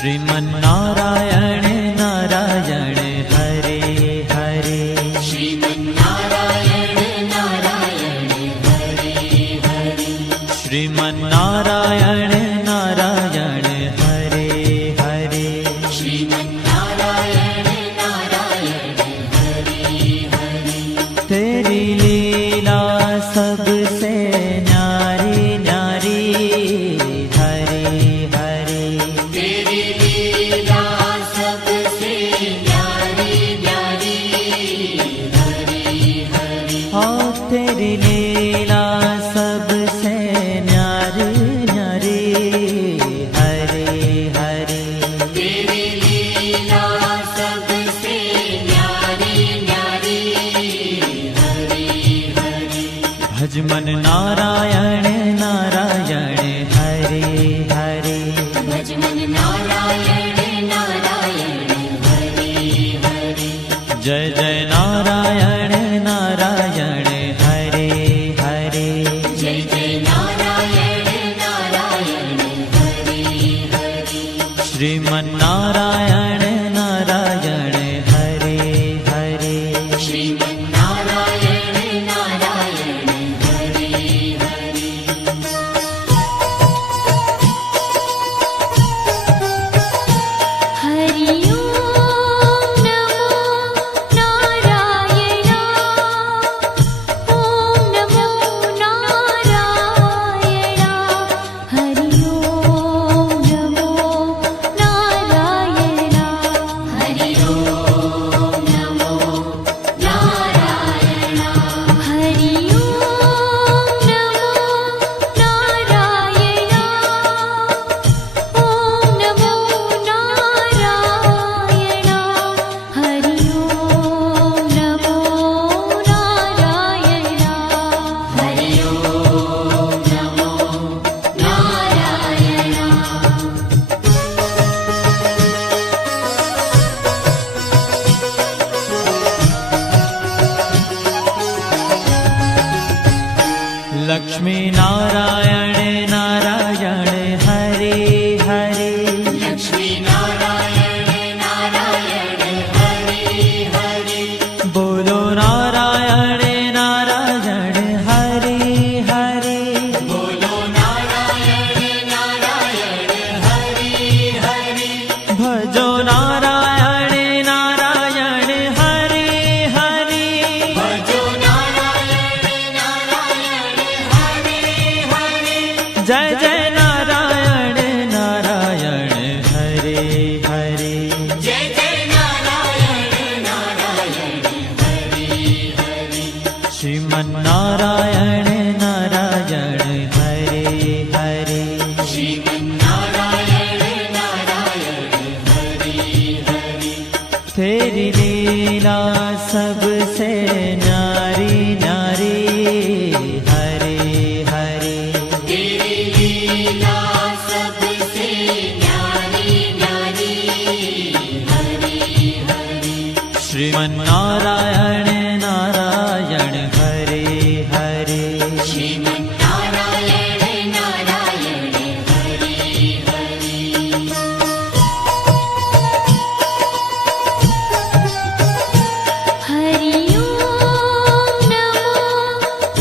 श्रीमन्नारायण नारायण हरे हरे। श्रीमन्नारायण नारायण हरे हरे। श्रीमन्नारायण नारायण हरे हरे। श्रीमन्नारायण नारायण हरे हरे। तेरी लीला सबसे न्यारी न्यारी हरे हरे। तेरी लीला सबसे न्यारी न्यारी हरे हरे। हाँ तेरी लीला सबसे न्यारी न्यारी हरे हरे। तेरी लीला सबसे न्यारी न्यारी हरे हरे। भजमन नारायण नारायण हरे हरे। भजमन नारायण नारायण हरे हरे। जय जय नारायण नारायण हरे हरे। जय जय नारायण नारायण हरे हरे। श्रीमन्नारायण नारायण हरे हरे। श्रीमन्नारायण नारायण हरे हरे। हरि ओम नमो नारायण। ओम नमो नारायण। हरि ओम नमो नारायण। हरि ओम नमो नारायण। हरि ओम नमो नारायण। ओम नमो नारायण। हरि ओम नमो नारायण। हरि ओम नमो नारायण। लक्ष्मी नारायण नारायण हरे हरे। लक्ष्मी नारायण नारायण हरे हरे। बोलो नारायण नारायण हरे हरे। बोलो नारायण नारायण हरे हरे। भजो नारायण नारायण हरे हरे। भजो नारायण नारायण हरे हरे। जय जय नारायण नारायण हरे हरे। जय जय नारायण नारायण हरे हरे। श्रीमन्नारायण नारायण हरे हरे। श्रीमन्नारायण नारायण हरे हरे। तेरी लीला सबसे न्यारी न्यारी हरे हरे। तेरी लीला सबसे न्यारी न्यारी हरे हरे। श्रीमन्नारायण नारायण हरे हरे। श्रीमन्नारायण नारायण हरे हरे। हरि ओम नमो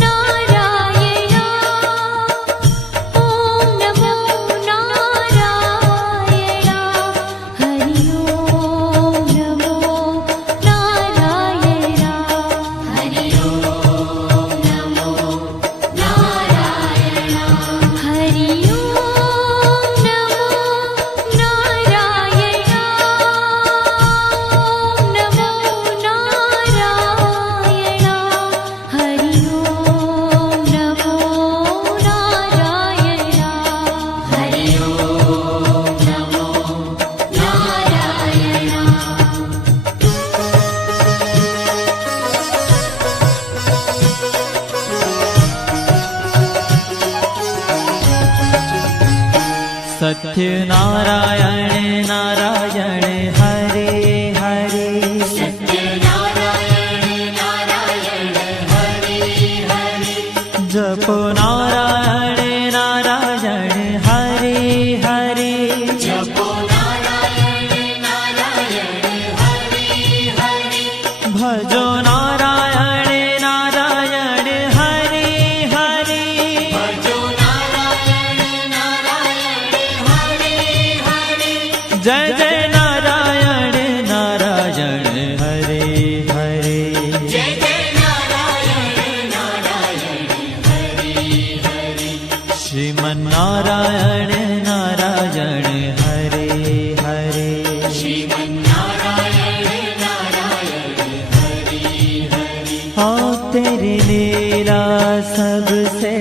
नारायण। ओम नमो नारायण। हरि ओम नमो नारायण। हरि ओम नमो नारायण। हरि ओम नमो नारायण। ओम नमो नारायण। हरि ओम नमो नारायण। हरि ओम नमो नारायण। सत्य नारायण नारायण हरे हरे। सत्य नारायण नारायण हरे हरे। जपो नारायण नारायण हरे हरे। जपो नारायण श्रीमन नारायण नारायण हरे हरे श्रीमन्नारायण नारायण हरि हरि हाँ तेरी लीला सबसे